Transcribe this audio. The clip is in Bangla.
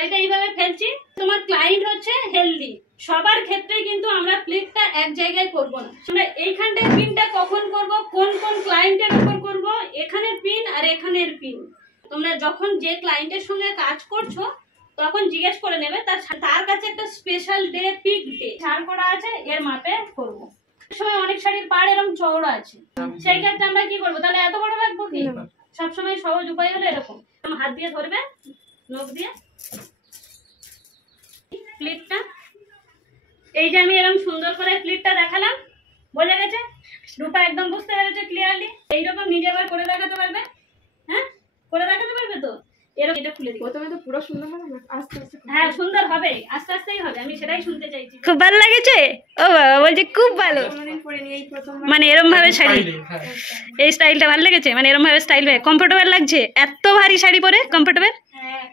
শাড়িটা এইভাবে ফেলছি। তোমার ক্লায়েন্ট হচ্ছে হেলদি, সবার ক্ষেত্রে কিন্তু আমরা প্লিটটা এক জায়গায় করব না। আমরা এইখানটায় পিনটা কখন করব, কোন কোন ক্লায়েন্টের উপর করব, এখানের পিন আর এখানের পিন তোমরা যখন যে ক্লায়েন্টের সঙ্গে কাজ করছো তখন জিজ্ঞেস করে নেবে, তার কাছে একটা স্পেশাল ডে, পিক ডে ছাড় করা আছে, এর মাপে করবো। সময় অনেক শাড়ির পাড় এরকম চওড়া আছে, সেই ক্ষেত্রে আমরা কি করবো, তাহলে এত বড় রাখবো কি? সবসময় সহজ উপায় হলো এরকম, হাত দিয়ে ধরবে, নখ দিয়ে প্লিটটা, এই যে আমি এরকম সুন্দর করে প্লিটটা দেখালাম, বোঝা গেছে? রূপা একদম বুঝতে পেরেছে ক্লিয়ারলি? এইরকম নিজে আবার করে দেখাতে পারবে? হ্যাঁ, করে দেখাতে পারবে তো? এরকম এটা খুলে দিই। প্রথমে তো পুরো সুন্দর হবে না, আস্তে আস্তে। হ্যাঁ, সুন্দর হবে, আস্তে আস্তেই হবে, আমি সেটাই শুনতে চাইছি। খুব ভালো লাগেছে? ও বাবা বলছে খুব ভালো, মানে এরকম ভাবে শাড়ি, এই স্টাইলটা ভালো লেগেছে, মানে এরকম ভাবে স্টাইল, কমফোর্টেবল লাগছে? এত ভারী শাড়ি পরে কমফোর্টেবল? হ্যাঁ।